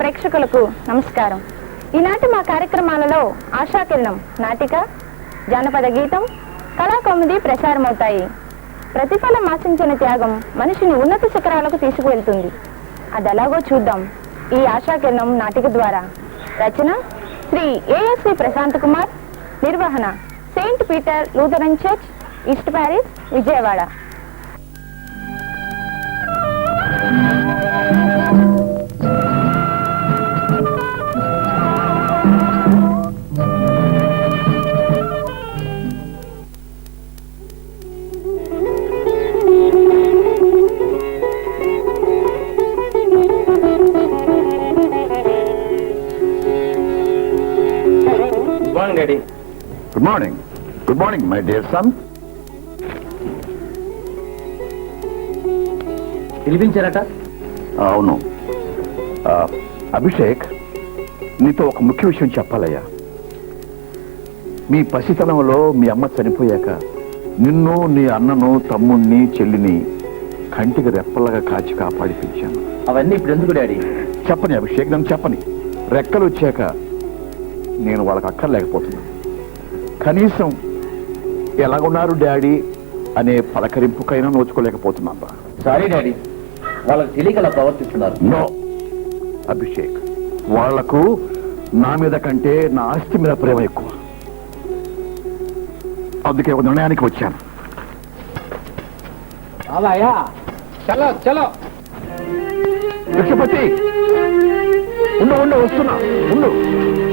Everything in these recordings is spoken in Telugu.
ప్రేక్షకులకు నమస్కారం. ఈనాటి మా కార్యక్రమాలలో ఆశాకిరణం నాటిక, జానపద గీతం, కళాకౌముది ప్రసారమవుతాయి. ప్రతిఫలం ఆశించిన త్యాగం మనిషిని ఉన్నత శిఖరాలకు తీసుకువెళ్తుంది. అది ఎలాగో చూద్దాం ఈ ఆశాకిరణం నాటిక ద్వారా. రచన శ్రీ ఏఎస్వి ప్రశాంత్ కుమార్, నిర్వహణ Saint Peter Lutheran church, east Paris, Vijayawada. Good morning. Good morning, my dear son. పిలిపించారట? అవును. అభిషేక్, నీతో ఒక ముఖ్య విషయం చెప్పాలయ్యా. మీ పసితనంలో మీ అమ్మ చనిపోయాక నిన్ను, నీ అన్నను, తమ్ముణ్ణి, చెల్లిని కంటికి రెప్పలాగా కాచి కాపాడి పెంచాను. అవన్నీ ఇప్పుడు ఎందుకు డాడీ? చెప్పని అభిషేక్, నన్ను చెప్పని. రెక్కలు వచ్చాక నేను వాళ్ళకి అక్కర్లేకపోతున్నాను. కనీసం ఎలాగున్నారు డాడీ అనే పలకరింపుకైనా నోచుకోలేకపోతున్నాను. సారీ డాడీ, వాళ్ళకి తెలియక అలా ప్రవర్తిస్తున్నారు. నో అభిషేక్, వాళ్లకు నా మీద కంటే నా ఆస్తి మీద ప్రేమ ఎక్కువ. అందుకే ఒక నిర్ణయానికి వచ్చాను. చలో చలో. లక్ష్మపతి, ఉండు ఉండు, వస్తున్నా, ఉండు.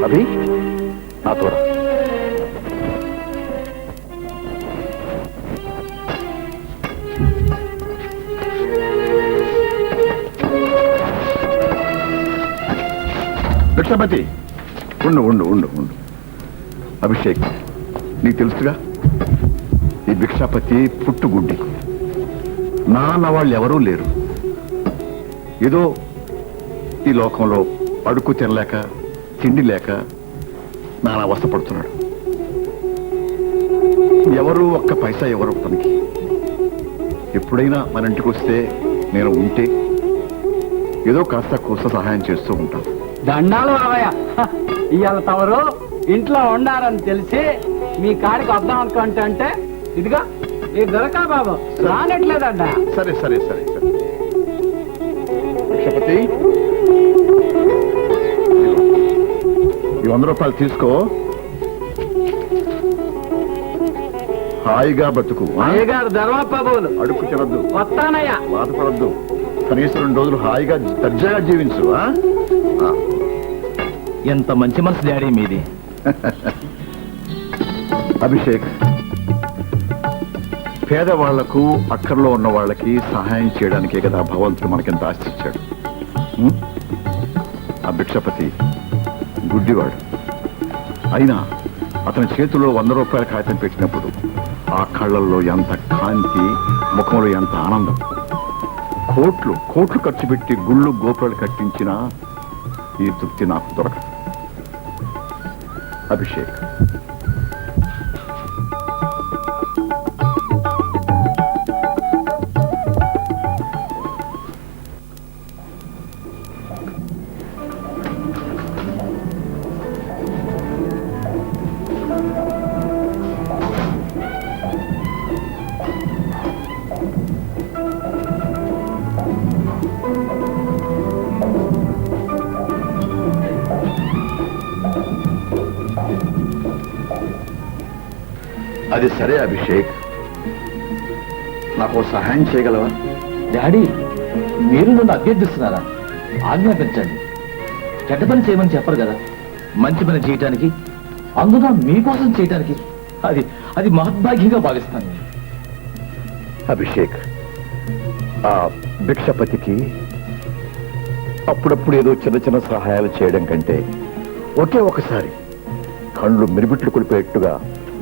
అభి, నాతో రా. లక్ష్మపతి, ఉండు ఉండు ఉండు ఉండు. అభిషేక్, నీకు తెలుసుగా ఈ భిక్షాపతి పుట్టుగుడ్డి. నాన్న వాళ్ళు ఎవరూ లేరు. ఏదో ఈ లోకంలో అడుక్కు తినలేక, తిండి లేక నాన్న అవస్థపడుతున్నాడు. ఎవరు ఒక్క పైసా ఎవరు తనకి. ఎప్పుడైనా మన ఇంటికి వస్తే నేను ఉంటే ఏదో కాస్త కూస్త సహాయం చేస్తూ ఉంటాను. దండాలు రావయ్య, ఇవాళ తమరు ఇంట్లో ఉండారని తెలిసి మీ కాడికి వద్దాం అనుకుంటే ఇదిగా ఈ దొరకా బాబు రానట్లేదండ. సరే సరే సరే సరే. లక్ష్మపతి, ఈ 100 రూపాయలు తీసుకో. హాయిగా బతుకు. అయ్యగారు ధర్మప్రభువులు. అడుక్కు తినద్దు, వస్తానయ్యా. బాధపడద్దు. కనీసం 2 రోజులు హాయిగా దర్జాగా జీవించు. ఎంత మంచి మనసు డాడీ మీది. అభిషేక్, పేదవాళ్లకు, అక్కర్లో ఉన్న వాళ్ళకి సహాయం చేయడానికే కదా భగవంతుడు మనకెంత ఆశించాడు. ఆ భిక్షపతి గుడ్డివాడు అయినా అతని చేతిలో 100 రూపాయల కాగితం పెట్టినప్పుడు ఆ కళ్ళల్లో ఎంత కాంతి, ముఖంలో ఎంత ఆనందం. కోట్లు కోట్లు ఖర్చు పెట్టి గుళ్ళు గోపురాలు కట్టించినా ఈ తృప్తి నాకు దొరకదు. అభిషేక్, అది సరే అభిషేక్, నాకు సహాయం చేయగలవా? డాడీ, మీరు నన్ను అభ్యర్థిస్తున్నారా? ఆజ్ఞాపించండి. చెడ్డ పని చేయమని చెప్పరు కదా, మంచి పని చేయటానికి, అందున మీకోసం చేయటానికి అది అది మహద్భాగ్యంగా భావిస్తాను. అభిషేక్, ఆ భిక్షపతికి అప్పుడప్పుడు ఏదో చిన్న చిన్న సహాయాలు చేయడం కంటే ఒకే ఒకసారి కళ్ళు మిరిబిట్లు కొలిపేట్టుగా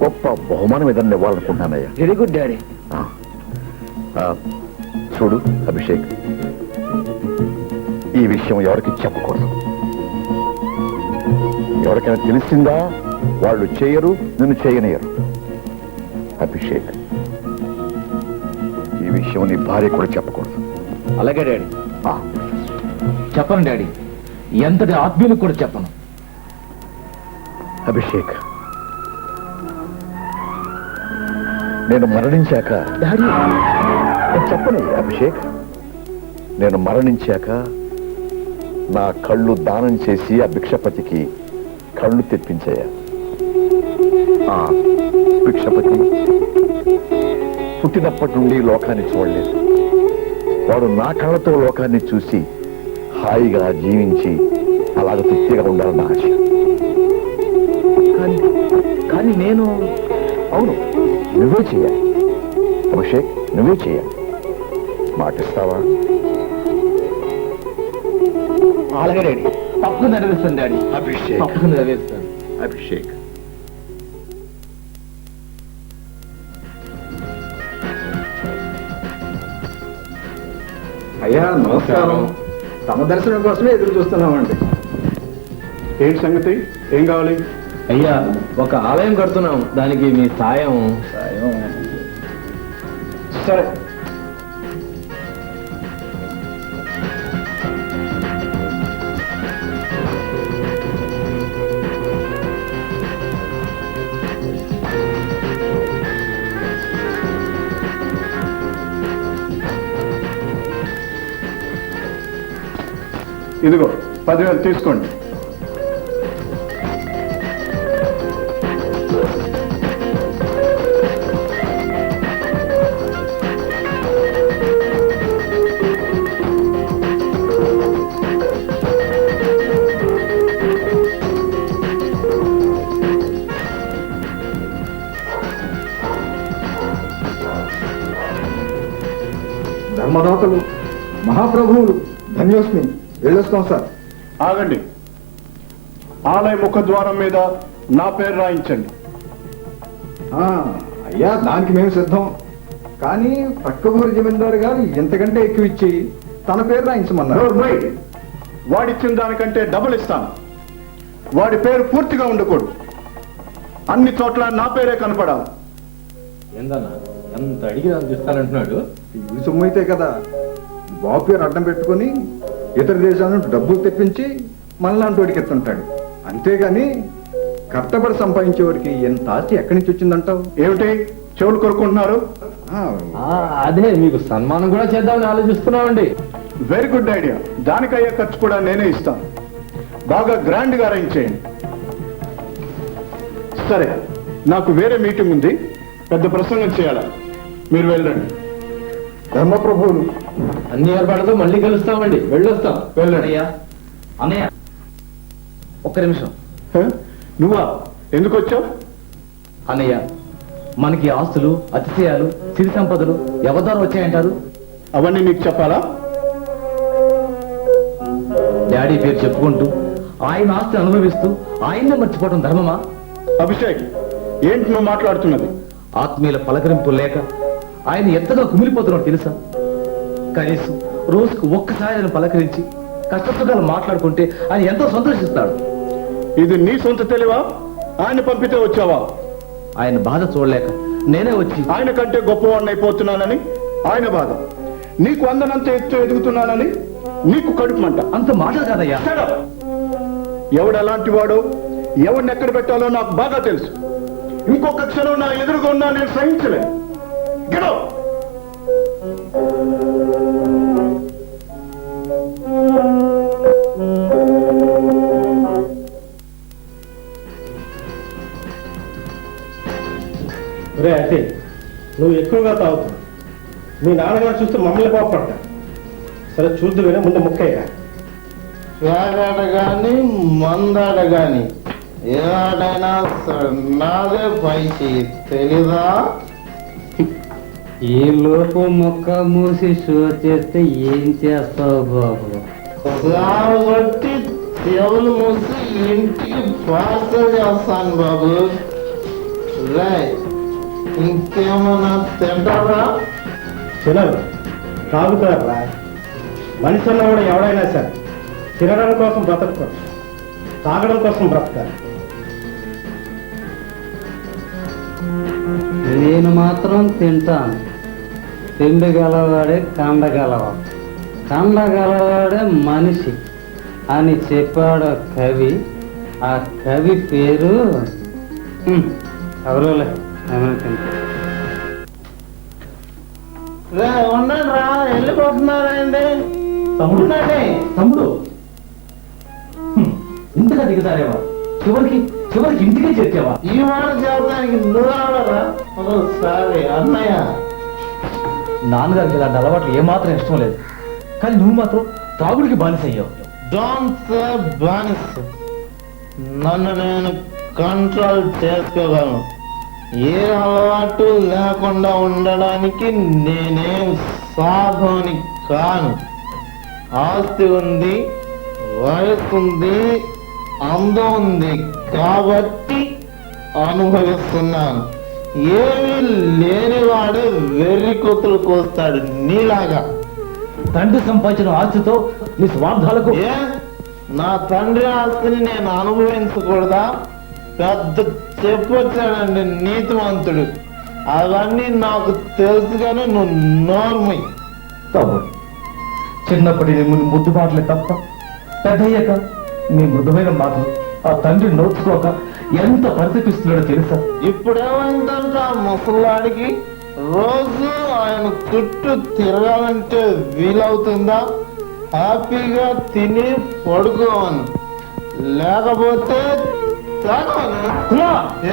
గొప్ప బహుమానం ఏదన్నా ఇవ్వాలనుకుంటున్నానయ్యా. Very good daddy. చూడు అభిషేక్, ఈ విషయం ఎవరికి చెప్పకూడదు. ఎవరికైనా తెలిసిందా వాళ్ళు చేయరు, నిన్ను చేయనియరు. అభిషేక్, ఈ విషయం నీ భార్య కూడా చెప్పకూడదు. అలాగే డాడీ. చెప్పను డాడీ. ఎంతటి ఆత్మీయులకు కూడా చెప్పను. అభిషేక్, నేను మరణించాక డాడీ, చెప్పని అభిషేక్, నేను మరణించాక నా కళ్ళు దానం చేసి ఆ భిక్షపతికి కళ్ళు తెప్పించాయా. ఆ భిక్షపతి పుట్టినప్పటి నుండి లోకాన్ని చూడలేదు. వాడు నా కళ్ళతో లోకాన్ని చూసి హాయిగా జీవించి అలాగ తృప్తిగా ఉండాలన్న ఆశ. కానీ నేను అవును, నువ్వే చేయాలి అభిషేక్, నువ్వే చేయాలి. మాటిస్తావా? అలాగే డాడీ, తప్పకుండా నెరవేరుస్తాను డాడీ. అభిషేక్, తప్పకుండా నెరవేరుస్తాను. అభిషేక్. అయ్యా నమస్కారం. తమ దర్శనం కోసమే ఎదురు చూస్తున్నామండి. ఏంటి సంగతి? ఏం కావాలి? అయ్యా, ఒక ఆలయం కడుతున్నాం, దానికి మీ సాయం. సరే, ఇదిగో 10,000 తీసుకోండి. ధర్మదాతలు, మహాప్రభువులు, ధన్యోస్మి. వెళ్ళొస్తాం సార్. ఆగండి. ఆలయ ముఖద్వారం మీద నా పేరు రాయించండి. అయ్యా, దానికి మేము సిద్ధం. కానీ పక్క ఊరి జమీందారు గారు ఎంతకంటే ఎక్కువ ఇచ్చి తన పేరు రాయించమన్నారు. నోర్మోయ్, వాడిచ్చిన దానికంటే డబుల్ ఇస్తాను. వాడి పేరు పూర్తిగా ఉండకూడదు. అన్ని చోట్ల నా పేరే కనపడాలి. ఏందన్నా ఎంత అడిగి నాకు ఇస్తానంటున్నాడు? ఇవి సొమ్ము అయితే కదా, బాబు పేరు అడ్డం పెట్టుకొని ఇతర దేశాల నుండి డబ్బులు తెప్పించి మనలాంటి వాడికి ఎత్తుంటాడు. అంతేగాని కష్టపడి సంపాదించేవాడికి ఎంత ఆస్తి ఎక్కడి నుంచి వచ్చిందంటావు? ఏమిటి చెవులు కొరుకుంటున్నారు? అదే మీకు సన్మానం కూడా చేద్దామని ఆలోచిస్తున్నామండి. Very good idea. దానికయ్యే ఖర్చు కూడా నేనే ఇస్తాను. బాగా గ్రాండ్ గా అరేంజ్ చేయండి. సరే, నాకు వేరే మీటింగ్ ఉంది, పెద్ద ప్రసంగం చేయాలా. మీరు వెళ్ళండి. ధర్మప్రభువులు, అన్ని ఏర్పాటుతో మళ్ళీ కలుస్తామండి. వెళ్ళొస్తాం. వెళ్ళండి. అన్నయ్య, ఒక్క నిమిషం. హ? నువ్వా? ఎందుకు వచ్చావు? అన్నయ్య, మనకి ఆస్తులు, అతిశయాలు, సిరి సంపదలు ఎవరి ద్వారా వచ్చాయంటారు? అవన్నీ నీకు చెప్పాలా? డాడీ పేరు చెప్పుకుంటూ ఆయన ఆస్తిని అనుభవిస్తూ ఆయన్నే మర్చిపోవడం ధర్మమా? అభిషేక్, ఏంటి నువ్వు మాట్లాడుతున్నది? ఆత్మీయుల పలకరింపు లేక ఆయన ఎంతగా కుమిలిపోతున్నాడు తెలుసా? కనీసం రోజుకు ఒక్కసారి ఆయన పలకరించి కష్టసుఖాలు మాట్లాడుకుంటే ఆయన ఎంతో సంతోషిస్తాడు. ఇది నీ సొంత తెలివా? ఆయన పంపితే వచ్చావా? ఆయన బాధ చూడలేక నేనే వచ్చి ఆయన కంటే గొప్పవాడిని అయిపోతున్నానని ఆయన బాధ, నీకు అందనంత ఎత్తు ఎదుగుతున్నానని నీకు కడుపు మంట. అంత మాట కాదయ్యా. Shut up! ఎవడు ఎలాంటి వాడో, ఎవడిని ఎక్కడ పెట్టాలో నాకు బాగా తెలుసు. ఇంకొక క్షణం నా ఎదురుగా ఉన్నా నేను సహించలేను. Get out! రే అదే, నువ్వు ఎక్కువగా తాగుతావు. మీ నాన్నగారు చూస్తే మమ్మల్ని కోపడతా. సరే చూద్దు విన, ముందు ముక్కయ్యా. ఆడాడ గాని మందాడ గాని ఏ ఆడైనా సరే నాదే పైకి తెలీదా? ఈ లోపు మొక్క మూసి షో చేస్తే ఏం చేస్తావు బాబు? కాబట్టి చెవులు మూసి ఇంటికి పార్సల్ చేస్తాను బాబు. రే, ఇంకేమన్నా తింటారా? తినరు, తాగుతారా? మనిషి అన్నవాడు ఎవడైనా సరే తినడం కోసం బ్రతకరు, తాగడం కోసం బ్రతకాలి. నేను మాత్రం తింటాను. తిండి గలవాడే కండగలవాడు, కండగలవాడే మనిషి. అని చెప్పాడు కవి. ఆ కవి పేరు ఎవరోలే ఉండండి రా, వెళ్ళిపోతున్నారండి. ఉండండి. తమ్ముడు ఇంతగా దిగుతారేవా? చివరికి చివరికి ఇంటికే చేర్చావా? ఈ మాట చెప్పడానికి నువ్వు రావరా? సారీ అన్నయ్య. నాన్నగారికి ఇలాంటి అలవాట్లు ఏమాత్రం ఇష్టం లేదు, కానీ నువ్వు మాత్రం తాగుడికి బానిసయ్యావు. డోంట్ సే బానిస. నన్ను నేను కంట్రోల్ చేసుకోగలను. ఏ అలవాటు లేకుండా ఉండడానికి నేనేం సాధుని కాను. ఆస్తి ఉంది, వయసు ఉంది, అందం ఉంది కాబట్టి అనుభవిస్తున్నాను. ఏమీ లేనివాడు వెర్రి కొతులు కోస్తాడు నీలాగా. తండ్రి సంపాదించిన ఆస్తితో నీ స్వార్థాలకు ఏ నా తండ్రి ఆస్తిని నేను అనుభవించకూడదా? పెద్ద చెప్పొచ్చాడండి నీతివంతుడు. అవన్నీ నాకు తెలుసు కానీ నువ్వు నోర్మై. తమ్ముడు, చిన్నప్పటి నీ ముద్దు మాటలే తప్ప పెద్దయ్యాక నీ మృదుమైన మాటలు ఆ తండ్రి నోచుకోక ఎంత పరితపిస్తున్నాడో తెలుసా? ఇప్పుడేమైందంటే ఆ ముసలాడికి రోజు ఆయన చుట్టూ తిరగాలంటే వీలవుతుందా? హ్యాపీగా తిని పడుకోవను, లేకపోతే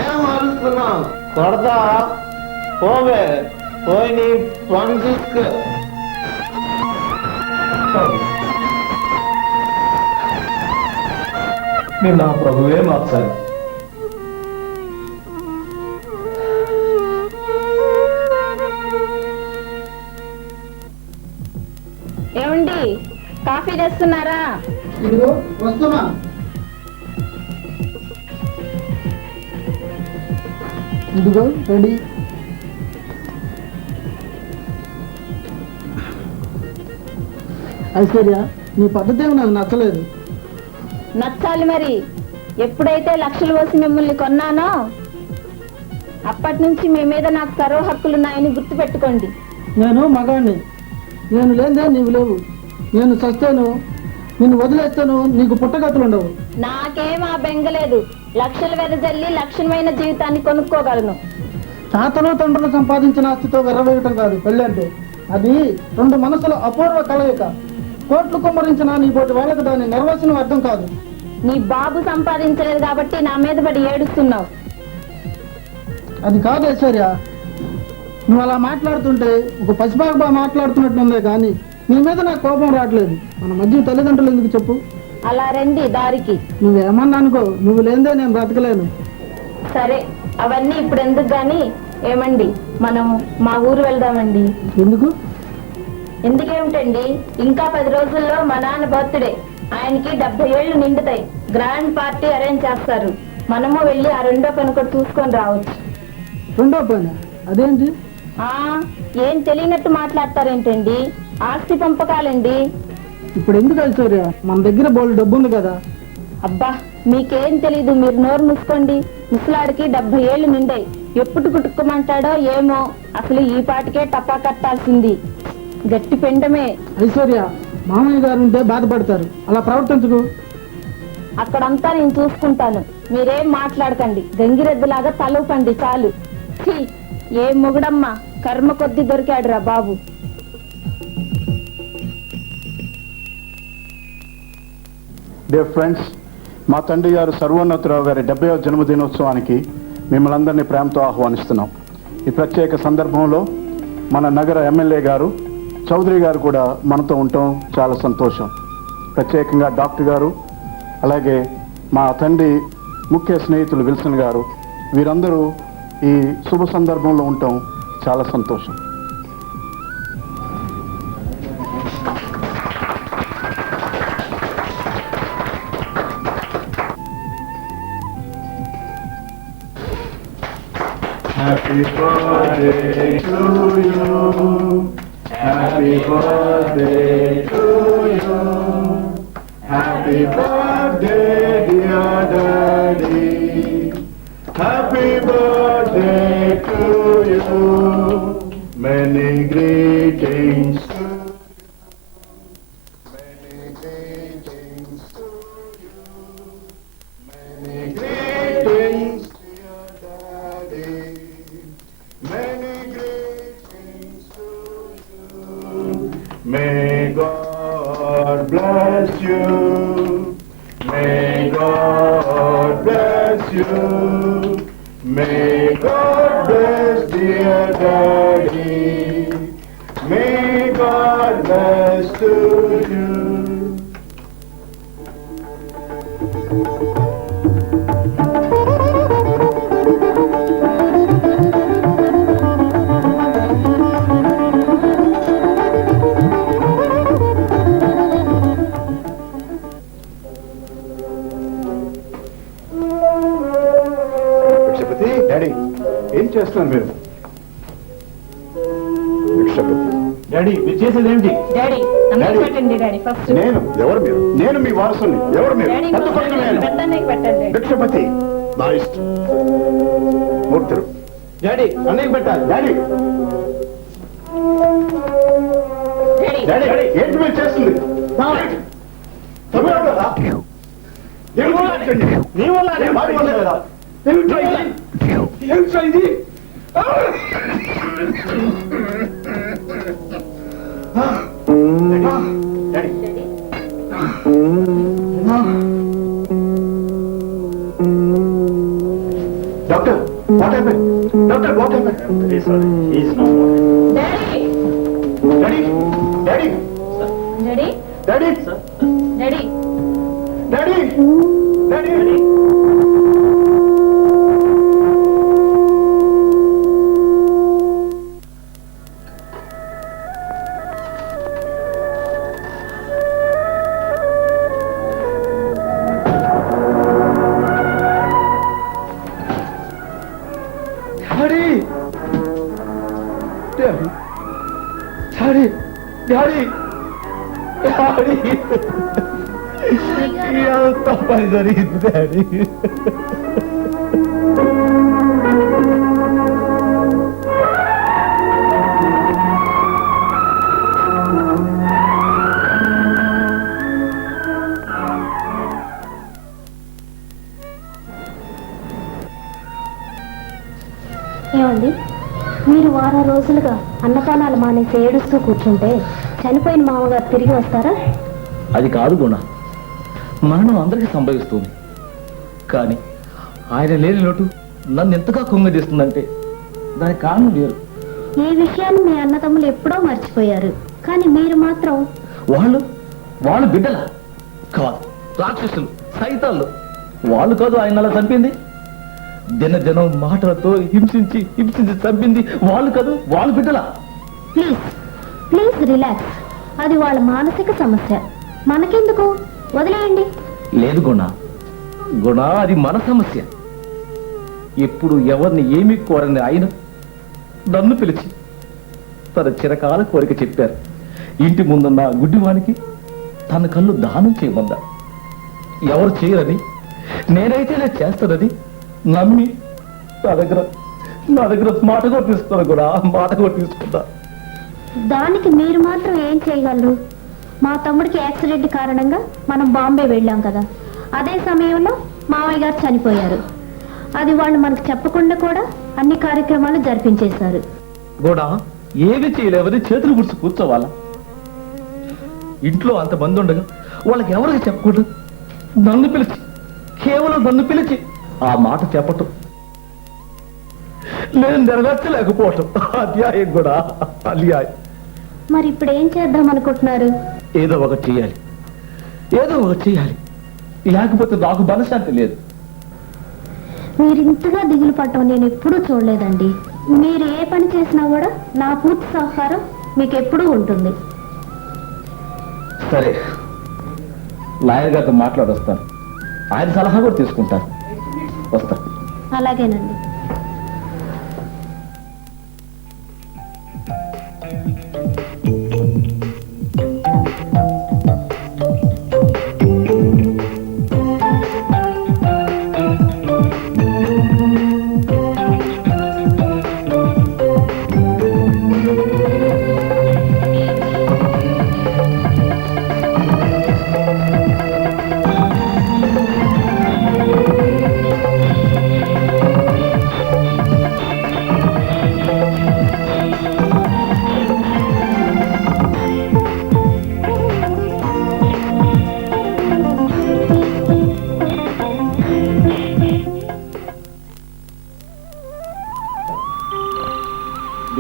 ఏం అరుస్తున్నావు? కొడతా పోవే, పోయి నీ పని చూసుకో. నేను నా ప్రభువే మార్చాలి. ఏమండి, కాఫీ తెస్తున్నారా? ఇదిగో వస్తున్నా. ఇదిగో రెడీ. ఐశ్వర్య, నీ పద్ధతి ఏమి నాకు నచ్చలేదు. నచ్చాలి మరి. ఎప్పుడైతే లక్షలు వేసి మిమ్మల్ని కొన్నానో అప్పటి నుంచి మీ మీద నాకు సర్వ హక్కులున్నాయని గుర్తు పెట్టుకోండి. నేను మగాణ్ణి. నేను లేదే నీవు లేవు. నేను చస్తేను, నిన్ను వదిలేస్తాను, నీకు పుట్టగతులు ఉండవు. నాకేం ఆ బెంగలేదు. లక్షలు వెదజల్లి లక్షణమైన జీవితాన్ని కొనుక్కోగలను. తాతలు తండ్రులు సంపాదించిన ఆస్తితో వెర్రవేయటం కాదు పెళ్ళి అంటే. అది రెండు మనసుల అపూర్వ కలయిక. కోట్లు కుమ్మరించిన నీ పోటీ వాళ్ళకి దాని నిర్వచనం అర్థం కాదు. నీ బాబు సంపాదించలేదు కాబట్టి నా మీద పడి ఏడుస్తున్నావు. అది కాదు ఐశ్వర్య, నువ్వు అలా మాట్లాడుతుంటే ఒక పసిబాబా మాట్లాడుతున్నట్టుందే కానీ నీ మీద నాకు కోపం రావట్లేదు. మన మధ్య తల్లిదండ్రులు ఎందుకు చెప్పు? అలా రండి దారికి. నువ్వేమన్నా అనుకో, నువ్వు లేదే నేను బ్రతకలేను. సరే, అవన్నీ ఇప్పుడు ఎందుకు గాని, ఏమండి మనం మా ఊరు వెళ్దామండి. ఎందుకు? ఎందుకేమిటండి, ఇంకా 10 రోజుల్లో మా నాన్న బర్త్డే. ఆయనకి 70 ఏళ్లు నిండుతాయి. గ్రాండ్ పార్టీ అరేంజ్ చేస్తారు. మనము వెళ్ళి ఆ రెండో పని కూడా చూసుకొని రావచ్చు. రెండో పని అదేంటి? ఏం తెలియనట్టు మాట్లాడతారేంటండి? ఆస్తి పంపకాలండి. ఇప్పుడు ఎందుకు ఐశ్వర్య, మన దగ్గర బోల్డ్ డబ్బు ఉంది కదా. అబ్బా, మీకేం తెలీదు. మీరు నోరు మూసుకోండి. ముసలాడికి 70 ఏళ్లు నిండాయి. ఎప్పుడు కుట్టుకోమంటాడో ఏమో. అసలు ఈ పాటికే టపా కట్టాల్సింది. గట్టి పెండమే. ఐశ్వర్య, మామయ్య గారు ఉంటే బాధపడతారు, అలా ప్రవర్తించకు. అక్కడంతా నేను చూసుకుంటాను. మీరేం మాట్లాడకండి. గంగిరెద్దులాగా తలూపండి చాలు. ఛీ, ఏ మొగుడమ్మా, కర్మ కొద్ది దొరికాడురా బాబు. డియర్ ఫ్రెండ్స్, మా తండ్రి గారు సర్వోన్నతరావు గారి 70వ జన్మదినోత్సవానికి మిమ్మల్ని అందరినీ ప్రేమతో ఆహ్వానిస్తున్నాం. ఈ ప్రత్యేక సందర్భంలో మన నగర ఎమ్మెల్యే గారు చౌదరి గారు కూడా మనతో ఉండటం చాలా సంతోషం. ప్రత్యేకంగా డాక్టర్ గారు, అలాగే మా తండ్రి ముఖ్య స్నేహితులు విల్సన్ గారు, వీరందరూ ఈ శుభ సందర్భంలో ఉండటం చాలా సంతోషం. Happy birthday to you. Happy birthday to you. Happy birthday, dear Daddy. Happy birthday to you. Many greetings to you. Many greetings to May God bless you. May God bless you. May God bless dear Daddy. May God bless to you. Bhikshapathi, daddy ఏం చేస్తున్నారు మీరు? భిక్షపతి, డాడీ మీరు చేసేది ఏమిటి? Daddy Daddy. పెట్టండి డాడీ ఫస్ట్ నేను ఎవరు మీరు? నేను మీ వారసుని. ఎవరు మీరు? డాడీ పట్టుకోండి నేను. పెట్టండి భిక్షపతి, నా ఇష్టం. మూర్తులు, డాడీ అన్నయ్య పెట్టాలి. డాడీ డాడీ ఏంటి మీరు చేస్తుంది? తమిళనాడు కదా? ఏమిటి చేయండి? నీ వల్ల వాడి వల్లే కదా? ఏమిట్రా ఇది? ఏమిట్రా ఇది? Daddy, doctor what happen? Doctor what happen? Daddy daddy daddy daddy daddy daddy daddy daddy daddy daddy daddy ఎంత పని జరిగింది డాడీ. ఏమండి, మీరు వారం రోజులుగా అన్నపానాలు మానేసి ఏడుస్తూ కూర్చుంటే చనిపోయిన మామగారు తిరిగి వస్తారా? అది కాదు గుణ, మరణం అందరికీ సంభవిస్తుంది. కానీ ఆయన లేని లోటు నన్ను ఎంతగా కుంగదీస్తుందంటే దానికి కారణం వేరు. ఈ విషయాన్ని మీ అన్నదమ్ములు ఎప్పుడో మర్చిపోయారు, కానీ మీరు మాత్రం వాళ్ళు బిడ్డల కాదు, రాక్షసులు, సైతాళ్ళు. వాళ్ళు కాదు ఆయన అలా చంపింది. దినం మాటలతో హింసించి చంపింది వాళ్ళు కాదు, వాళ్ళు బిడ్డల. Please please relax. అది వాళ్ళ మానసిక సమస్య, మనకెందుకు, వదిలేయండి. లేదు గుణ అది మన సమస్య. ఎప్పుడు ఎవరిని ఏమీ కోరని ఆయన నన్ను పిలిచి తన చిరకాల కోరిక చెప్పారు. ఇంటి ముందున్న గుడ్డివానికి తన కళ్ళు దానం చేయమన్నారు. ఎవరు చేయరని, నేనైతే నేను చేస్తానని నమ్మి నా దగ్గర మాట కూడా తీసుకున్నా కూడా మాట కూడా తీసుకున్నా. దానికి మీరు మాత్రం ఏం చేయగలరు? మా తమ్ముడికి యాక్సిడెంట్ కారణంగా మనం బాంబే వెళ్ళాం కదా, అదే సమయంలో మామయ్య గారు చనిపోయారు. అది వాళ్ళు మనకు చెప్పకుండా కూడా అన్ని కార్యక్రమాలు జరిపించేశారు. కూడా ఏమి చేయలేవని చేతులు గుర్చు కూర్చోవాలా? ఇంట్లో అంతమంది ఉండగా వాళ్ళకి ఎవరికి చెప్పకూడదు? నన్ను పిలిచి, కేవలం నన్ను పిలిచి ఆ మాట చెప్పటం, నేను నెరవేర్చలేకపోవటం అన్యాయం కూడా, అన్యాయం. మరి ఇప్పుడు ఏం చేద్దాం అనుకుంటున్నారు? ఏదో ఒకటి చేయాలి, లేకపోతే నాకు మనశ్శాంతి లేదు. మీరు ఇంతగా దిగులు పట్టడం నేను ఎప్పుడూ చూడలేదండి. మీరు ఏ పని చేసినా కూడా నా పూర్తి సహకారం మీకు ఎప్పుడూ ఉంటుంది. సరే, లాయర్ గారితో మాట్లాడొస్తాను. ఆయన సలహా కూడా తీసుకుంటాను. వస్తా. అలాగేనండి.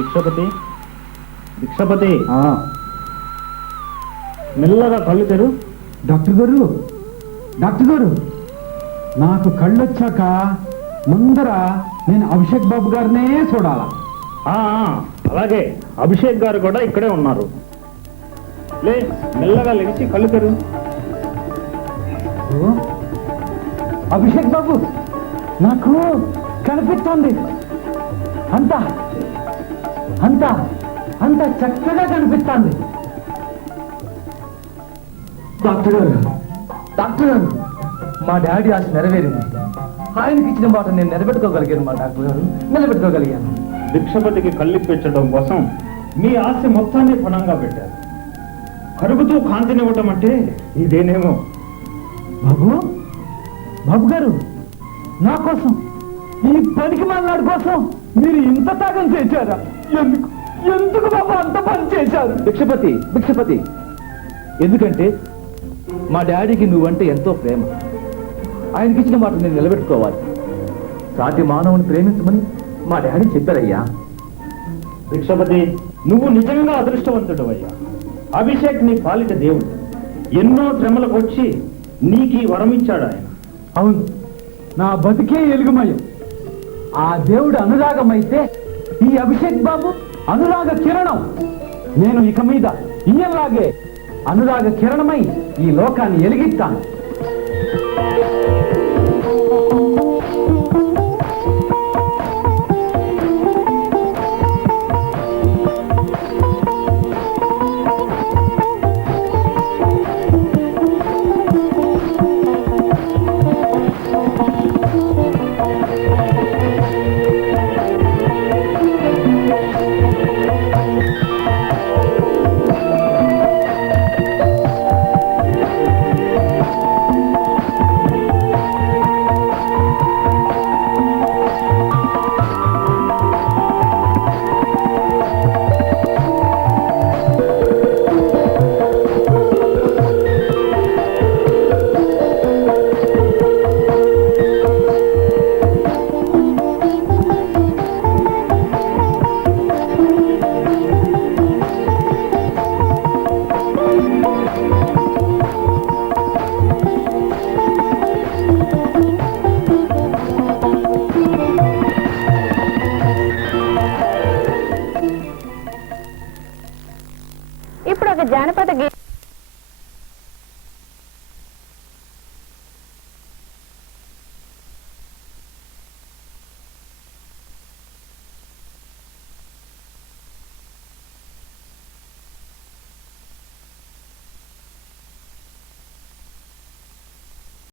భిక్షపతి భిక్షపతి మెల్లగా కళ్ళు తెరు. డాక్టర్ గారు నాకు కళ్ళొచ్చాక ముందర నేను అభిషేక్ బాబు గారినే చూడాలా. అలాగే అభిషేక్ గారు కూడా ఇక్కడే ఉన్నారు. మెల్లగా లెగిసి కళ్ళు తెరు. అభిషేక్ బాబు నాకు కనిపిస్తోంది. అంతా అంతా అంతా చక్కగా కనిపిస్తోంది. డాక్టర్ గారు మా డాడీ ఆశ నెరవేరింది. ఆయనకి ఇచ్చిన మాట నేను నిలబెట్టుకోగలిగాను. మా డాక్టర్ గారు నిలబెట్టుకోగలిగాను. భిక్షపతికి కళ్ళిప్పించడం కోసం మీ ఆస్తి మొత్తాన్ని పణంగా పెట్టారు. కరుగుతూ కాంతినివ్వటం అంటే ఇదేనేమో. బాబు గారు నా కోసం, ఈ పనికి మాలినాడు కోసం మీరు ఇంత త్యాగం చేశారా? ఎందుకు బాబు అంత పని చేశారు? భిక్షపతి ఎందుకంటే మా డాడీకి నువ్వంటే ఎంతో ప్రేమ. ఆయనకి ఇచ్చిన మాట నేను నిలబెట్టుకోవాలి. సాటి మానవుని ప్రేమించమని మా డాడీ చెప్పారయ్యా. భిక్షపతి, నువ్వు నిజంగా అదృష్టవంతుడు అయ్యా. అభిషేక్ నీ పాలిట దేవుడు. ఎన్నో శ్రమలకు వచ్చి నీకు ఈ వరం ఇచ్చాడు ఆయన. అవును, నా బతికే ఎలుగుమయం. ఆ దేవుడు అనురాగమైతే ఈ అభిషేక్ బాబు అనురాగ కిరణం. నేను ఇక మీద ఈయనలాగే అనురాగ కిరణమై ఈ లోకాన్ని ఎలిగిస్తాను. ఇప్పుడు ఒక జానపద గీతం